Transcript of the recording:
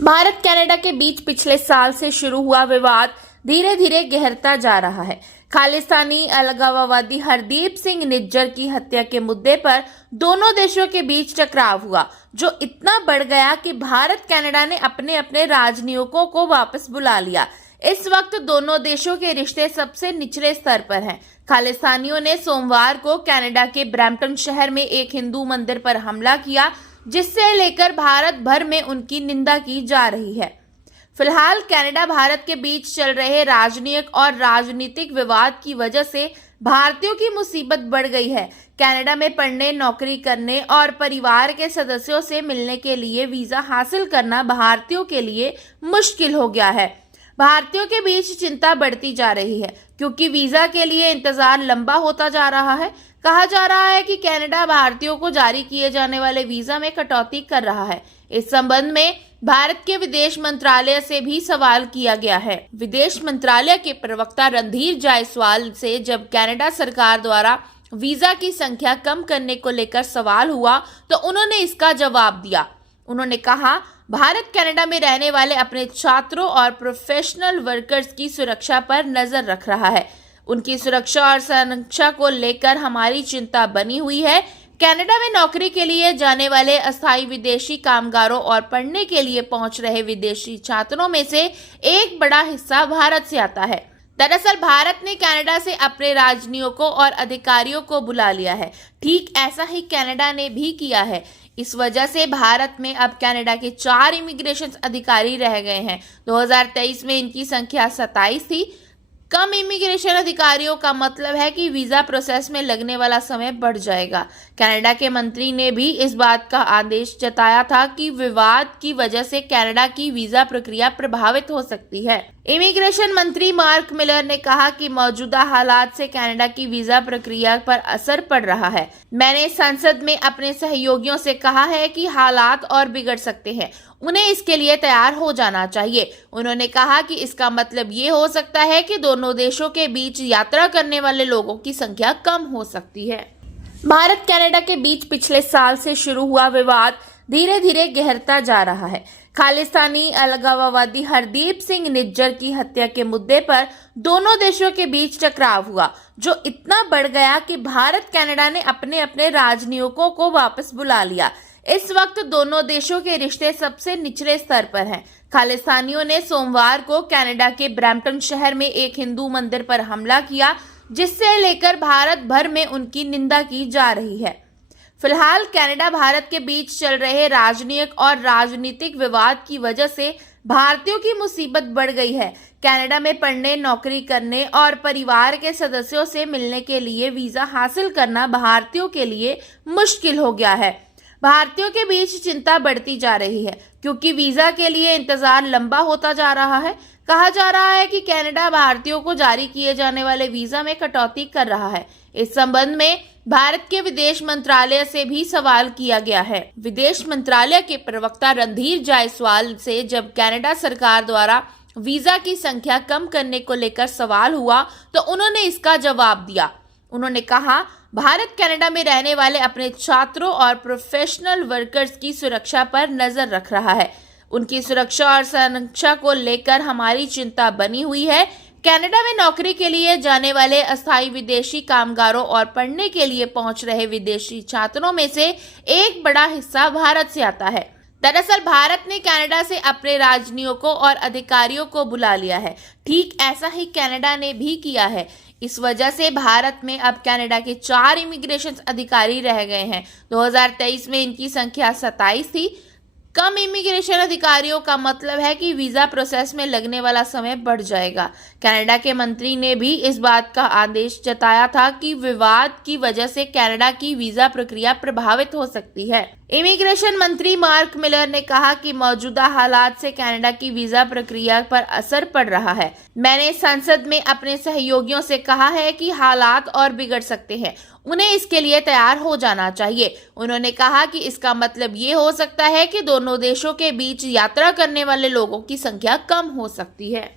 Bharat Canada के बीच पिछले साल से शुरू हुआ विवाद धीरे धीरे गहरता जा रहा है। खालिस्तानी अलगाववादी हरदीप सिंह निज्जर की हत्या के मुद्दे पर दोनों देशों के बीच टकराव हुआ, जो इतना बढ़ गया कि भारत कनाडा ने अपने अपने राजनयिकों को वापस बुला लिया। इस वक्त दोनों देशों के रिश्ते सबसे निचले स्तर पर हैं। खालिस्तानियों ने सोमवार को कनाडा के ब्रैम्पटन शहर में एक हिंदू मंदिर पर हमला किया, जिससे लेकर भारत भर में उनकी निंदा की जा रही है। फिलहाल कनाडा भारत के बीच चल रहे राजनीतिक और राजनीतिक विवाद की वजह से भारतीयों की मुसीबत बढ़ गई है। कनाडा में पढ़ने, नौकरी करने और परिवार के सदस्यों से मिलने के लिए वीजा हासिल करना भारतीयों के लिए मुश्किल हो गया है। भारतीयों के बीच चिंता बढ़ती जा रही है क्योंकि वीजा के लिए इंतजार लंबा होता जा रहा है। कहा जा रहा है कि कनाडा भारतीयों को जारी किए जाने वाले वीजा में कटौती कर रहा है। इस संबंध में भारत के विदेश मंत्रालय से भी सवाल किया गया है। विदेश मंत्रालय के प्रवक्ता रणधीर जायसवाल से जब कनाडा सरकार द्वारा वीजा की संख्या कम करने को लेकर सवाल हुआ तो उन्होंने इसका जवाब दिया। उन्होंने कहा, भारत कनाडा में रहने वाले अपने छात्रों और प्रोफेशनल वर्कर्स की सुरक्षा पर नजर रख रहा है। उनकी सुरक्षा और संरक्षा को लेकर हमारी चिंता बनी हुई है। कनाडा में नौकरी के लिए जाने वाले अस्थायी विदेशी कामगारों और पढ़ने के लिए पहुंच रहे विदेशी छात्रों में से एक बड़ा हिस्सा भारत से आता है। दरअसल भारत ने कनाडा से अपने राजनयिकों और अधिकारियों को बुला लिया है। ठीक ऐसा ही कनाडा ने भी किया है। इस वजह से भारत में अब कनाडा के 4 इमिग्रेशन अधिकारी रह गए हैं। 2023 में इनकी संख्या 27 थी। कम इमिग्रेशन अधिकारियों का मतलब है कि वीजा प्रोसेस में लगने वाला समय बढ़ जाएगा। कनाडा के मंत्री ने भी इस बात का आदेश जताया था कि विवाद की वजह से कनाडा की वीजा प्रक्रिया प्रभावित हो सकती है। इमिग्रेशन मंत्री मार्क मिलर ने कहा कि मौजूदा हालात से कनाडा की वीजा प्रक्रिया पर असर पड़ रहा है। मैंने संसद में अपने सहयोगियों से कहा है कि हालात और बिगड़ सकते हैं, उन्हें इसके लिए तैयार हो जाना चाहिए। उन्होंने कहा कि इसका मतलब ये हो सकता है कि दोनों देशों के बीच यात्रा करने वाले लोगों की संख्या कम हो सकती है। भारत कनाडा के बीच पिछले साल से शुरू हुआ विवाद धीरे धीरे गहरता जा रहा है। खालिस्तानी अलगाववादी हरदीप सिंह निज्जर की हत्या के मुद्दे पर दोनों देशों के बीच टकराव हुआ, जो इतना बढ़ गया कि भारत कनाडा ने अपने अपने राजनयिकों को वापस बुला लिया। इस वक्त दोनों देशों के रिश्ते सबसे निचले स्तर पर हैं। खालिस्तानियों ने सोमवार को कनाडा के ब्रैम्पटन शहर में एक हिंदू मंदिर पर हमला किया, जिससे लेकर भारत भर में उनकी निंदा की जा रही है। फिलहाल कनाडा भारत के बीच चल रहे राजनीतिक और राजनीतिक विवाद की वजह से भारतीयों की मुसीबत बढ़ गई है। कनाडा में पढ़ने, नौकरी करने और परिवार के सदस्यों से मिलने के लिए वीजा हासिल करना भारतीयों के लिए मुश्किल हो गया है। भारतीयों के बीच चिंता बढ़ती जा रही है क्योंकि वीजा के लिए इंतजार लंबा होता जा रहा है। कहा जा रहा है कि कनाडा भारतीयों को जारी किए जाने वाले वीजा में कटौती कर रहा है। इस संबंध में भारत के विदेश मंत्रालय से भी सवाल किया गया है। विदेश मंत्रालय के प्रवक्ता रणधीर जायसवाल से जब कनाडा सरकार द्वारा वीजा की संख्या कम करने को लेकर सवाल हुआ तो उन्होंने इसका जवाब दिया। उन्होंने कहा, भारत कनाडा में रहने वाले अपने छात्रों और प्रोफेशनल वर्कर्स की सुरक्षा पर नजर रख रहा है। उनकी सुरक्षा और संरक्षा को लेकर हमारी चिंता बनी हुई है। कनाडा में नौकरी के लिए जाने वाले अस्थायी विदेशी कामगारों और पढ़ने के लिए पहुंच रहे विदेशी छात्रों में से एक बड़ा हिस्सा भारत से आता है। दरअसल भारत ने कनाडा से अपने राजनयिकों और अधिकारियों को बुला लिया है। ठीक ऐसा ही कनाडा ने भी किया है। इस वजह से भारत में अब कनाडा के 4 इमिग्रेशन अधिकारी रह गए हैं। 2023 में इनकी संख्या 27 थी। कम इमिग्रेशन अधिकारियों का मतलब है कि वीजा प्रोसेस में लगने वाला समय बढ़ जाएगा। कनाडा के मंत्री ने भी इस बात का आदेश जताया था कि विवाद की वजह से कनाडा की वीजा प्रक्रिया प्रभावित हो सकती है। इमिग्रेशन मंत्री मार्क मिलर ने कहा कि मौजूदा हालात से कनाडा की वीजा प्रक्रिया पर असर पड़ रहा है। मैंने संसद में अपने सहयोगियों से कहा है कि हालात और बिगड़ सकते हैं, उन्हें इसके लिए तैयार हो जाना चाहिए। उन्होंने कहा कि इसका मतलब ये हो सकता है कि दोनों देशों के बीच यात्रा करने वाले लोगों की संख्या कम हो सकती है।